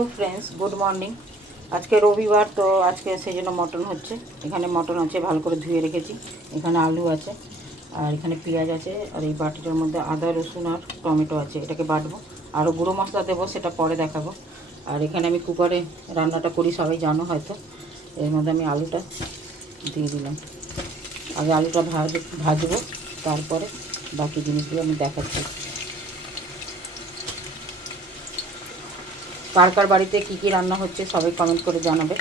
Hello friends good morning. आज के रविवार तो आज के সেই জন্য মটন হচ্ছে। এখানে মটন আছে, ভালো করে ধুয়ে রেখেছি। এখানে আলু আছে আর এখানে পেঁয়াজ আছে আর এই বাটিটার মধ্যে আদা রসুন আর টমেটো আছে। এটাকে বাটবো আর গুঁড়ো মশলা দেবো, সেটা পরে দেখাবো। আর এখানে আমি কুকারে রান্নাটা করি, সবাই জানো হয়তো। এর মধ্যে আমি আলুটা দিয়ে দিলাম। আগে আলুটা ভাজবো, তারপরে বাকি জিনিসগুলো আমি দেখাচ্ছি। কার কার বাড়িতে কী কী রান্না হচ্ছে সবাই কমেন্ট করে জানাবে।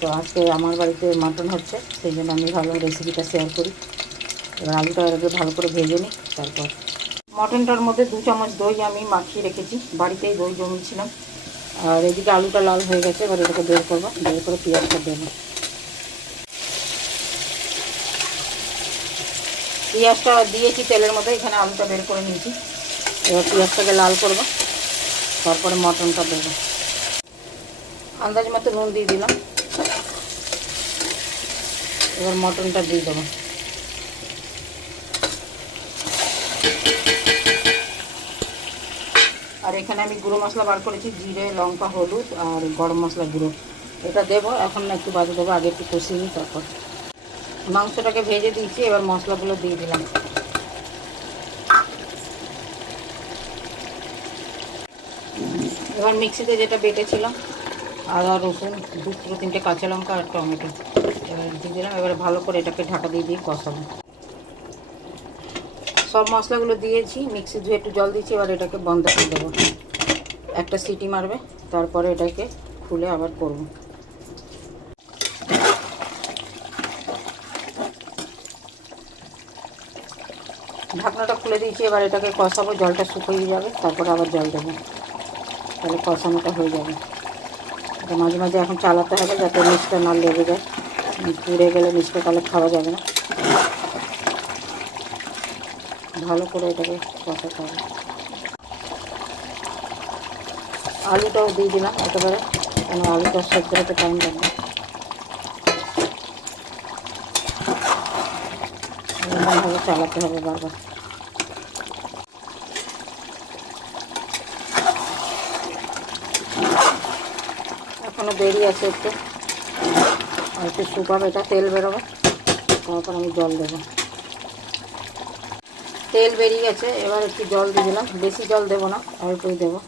তো আজকে আমার বাড়িতে মাটন হচ্ছে, সেই জন্য আমি ভাবলাম রেসিপিটা শেয়ার করি। এবার আলুটা আগে ভালো করে ভেজে নিই। তারপর মটনটার মধ্যে 2 চামচ দই আমি মাখিয়ে রেখেছি, বাড়িতেই দই জমিয়েছিলাম। আর এদিকে আলুটা লাল হয়ে গেছে, এবার এটাকে বের করবো, বের করে পেঁয়াজটা দেবো। পেঁয়াজটা দিয়েছি তেলের মধ্যে, এখানে আলুটা বের করে নিয়েছি। এবার পেঁয়াজটাকে লাল করবো, তারপরে মটনটা দেবো। আন্দাজ মতো নুন দিয়ে দিলাম। এবার মটনটা দিয়ে দেবো। আর এখানে আমি গুঁড়ো মশলা বার করেছি, জিরে লঙ্কা হলুদ আর গরম মশলা গুঁড়ো, এটা দেবো। এখন না একটু বাজে দেবো, আগে একটু কষিয়ে নিই। তারপর মাংসটাকে ভেজে দিয়েছি, এবার মশলাগুলো দিয়ে দিলাম। এবার মিক্সিতে যেটা বেটেছিলাম আদা রসুন 2-3টে কাঁচা লঙ্কা আর টমেটো এবার দিয়ে দিলাম। এবারে ভালো করে এটাকে ঢাকা দিয়ে কষাবো। সব মশলাগুলো দিয়েছি, মিক্সি ধুয়ে একটু জল দিয়েছি। এবার এটাকে বন্ধ করে দেবো, একটা সিটি মারবে, তারপরে এটাকে খুলে আবার করব। ঢাকনাটা খুলে দিয়েছি, এবার এটাকে কষাবো, জলটা শুকিয়ে যাবে, তারপরে আবার জল দেবো, তাহলে কষানোটা হয়ে যাবে। এটা মাঝে মাঝে এখন চালাতে হবে, যাতে মিষ্টিটা না লেগে যায়। পুড়ে গেলে মিষ্টি তাহলে খাওয়া যাবে না। ভালো করে এটাকে কষাতে হবে। আলুটাও দিয়ে দিলাম একেবারে, কেন আলুটা সেদ্ধ হতে টাইম লাগবে। এরকমভাবে চালাতে হবে বারবার। এখনও দেরি আছে একটু, আর একটু শুকাবে, এটা তেল বেরোবে, তারপর আমি জল দেবো। তেল বেরিয়ে গেছে, এবার একটু জল দিয়ে দিলাম, বেশি জল দেবো না, অল্পই দেবো।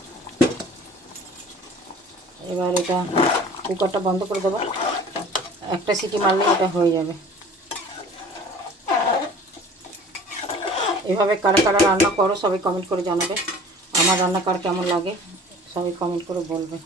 এবার এটা কুকারটা বন্ধ করে দেবো, একটা সিটি মারলে এটা হয়ে যাবে। এভাবে কারা কারা রান্না করো সবাই কমেন্ট করে জানাবে। আমার রান্না কার কেমন লাগে সবাই কমেন্ট করে বলবে।